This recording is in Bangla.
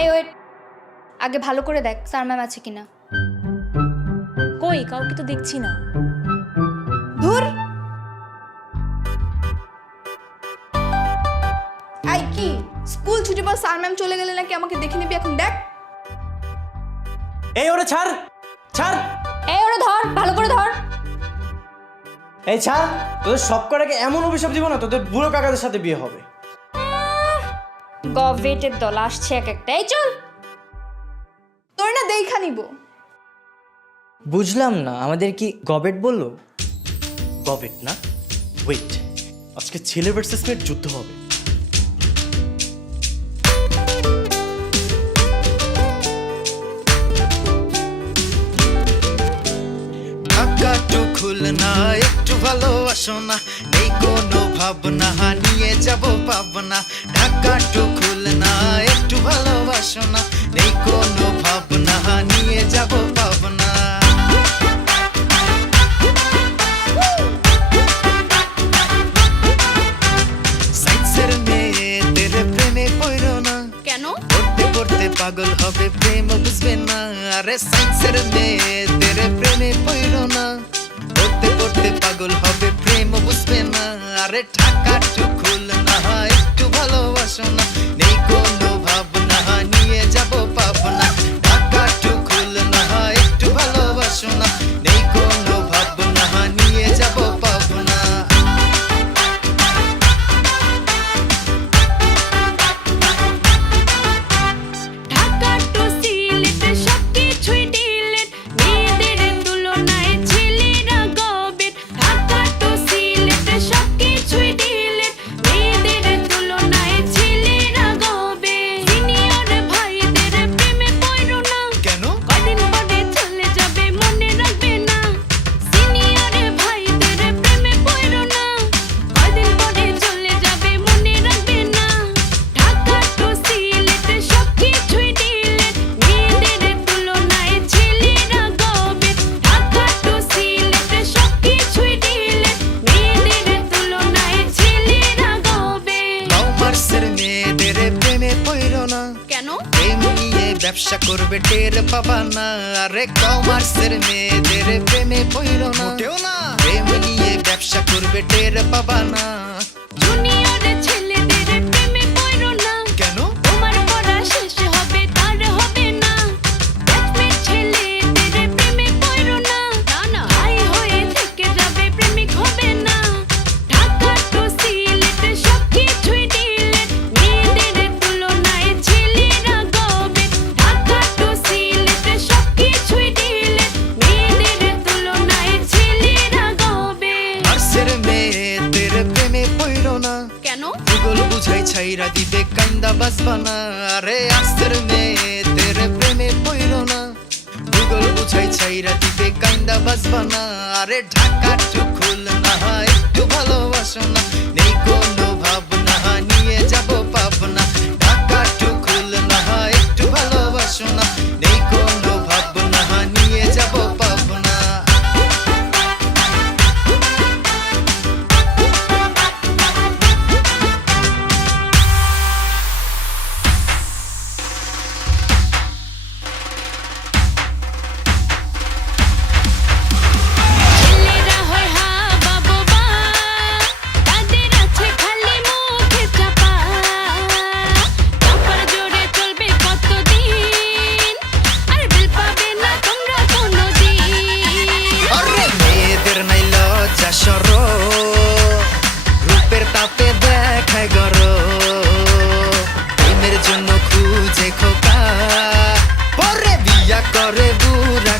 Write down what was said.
এই ওয়েট, আগে ভালো করে দেখ স্যার ম্যাম আছে কিনা। কই কাউকে তো দেখছি না। ধুর, আই কি স্কুল ছুটি পর স্যার ম্যাম চলে গেলে নাকি আমাকে দেখে নিবি? এখন দেখ। এই ওরে ছাড় ছাড়, এই ওরা ধর, ভালো করে ধর। এই ছাড়, তোদের সব কটাকে এমন অভিশাপ দিব না তোদের বুড়ো কাকাদের সাথে বিয়ে হবে। গভেটের দল আসছে এক একটা। এই চল। তোর না দেখা নিব। বুঝলাম না, আমাদের কি গবেট বললো? গবেট না, ওয়েট, আজকে ছেলে ভার্সেস মেয়ের যুদ্ধ হবে। ঢাকাটু খুলনা একটু ভালোবাসো না, নেই কোনো ভাবনা নিয়ে যাব পাবনা। ঢাকাটু খুলনা একটু ভালোবাসো না, নেই কোনো ভাবনা নিয়ে যাব পাবনা। সাইন্সের মেয়েদের প্রেমে পড়ো না, কেন? পড়তে পড়তে পাগল হবে, প্রেম বুঝবে না। আরে সাইন্সের মেয়েদের প্রেমে পড়ো না, পড়তে পড়তে পাগল হবে, প্রেম বুঝবে না। আরে ঢাকাটু খুলনা একটু ভালোবাসো না, নেই কোনো ভাবনা নিয়ে যাব পাবনা। ঢাকাটু খুলনা একটু ভালোবাসো না, নেই কোনো ভাবনা নিয়ে যাব পাবনা। ঢাকা টু সিলেট সবকিছুই ডিলেট, মেয়েদের তুলনায় ছেলেরা গবেট। ঢাকা টু সিলেট সবকিছুই ডিলেট, মেয়েদের তুলনায় ছেলেরা গবেট। সিনিয়র ভাইদের প্রেমে পড়ো না, কেন? কদিন পরে চলে যাবে মনে রাখবে না। সিনিয়র ভাইদের প্রেমে পড়ো না, কদিন পরে চলে যাবে মনে রাখবে না। ঢাকা টু সিলেট সবকিছুই ডিলেট, মেয়েদের তুলনায় ছেলেরা গবেট। ঢাকা টু সিলেট সবকিছুই ডিলেট, মেয়েদের তুলনায় ছেলেরা গবেট। কমার্সের মেয়েদের প্রেমে পড়ো না, কেন? প্রেম নিয়ে ব্যবসা করবে টের পাবা না। আরে কমার্সের মেয়েদের প্রেমে পড়ো না, মোটেও না, প্রেম নিয়ে ব্যবসা করবে টের পাবা না। জুনিয়র ছেলেদের প্রেমে পড়ো না, কেন? তোমার পড়া শেষ হবে তার হবে না। ব্যাচমেট ছেলেদের প্রেমে পড়ো না, হাই হয়ে থেকে যাবে প্রেমিক হবে না। ঢাকা টু সিলেট সবকিছুই ডিলেট, মেয়েদের তুলনায় ছেলেরা গবেট। ঢাকা টু সিলেট সবকিছুই ডিলেট, মেয়েদের তুলনায় ছেলেরা গবেট। আর্টসের মেয়েদের প্রেমে পড়ো না, কেন? ভূগোল বুঝাই ছাইরা দিবে কান্দা বাজবা না। আরে আর্টসের মেয়েদের প্রেমে পড়ো না, ভূগোল বুঝাই ছাইরা দিবে কান্দা বাজবা না। আরে ঢাকা টু খুলনা একটু ভালোবাসো না, নেই কোনো ভাবনা নিয়ে যাব পাবনা। ঢাকা টু খুলনা একটু ভালোবাসো না, নেই কোনো ভাবনা নিয়ে যাব পাবনা। ছেলেরা হয় হা বাবা, তাদের আছে খালি মুখে চাপা। চাপার জোরে চলবে কতদিন, আর বেল পাবে না তোমরা কোনোদিন। আরে মেয়েদের নাই লজ্জা সরম, রূপের তাপে দেখায় গরম, প্রেমের জন্য খুঁজে খোকা, পরে বিয়া করে বুড়া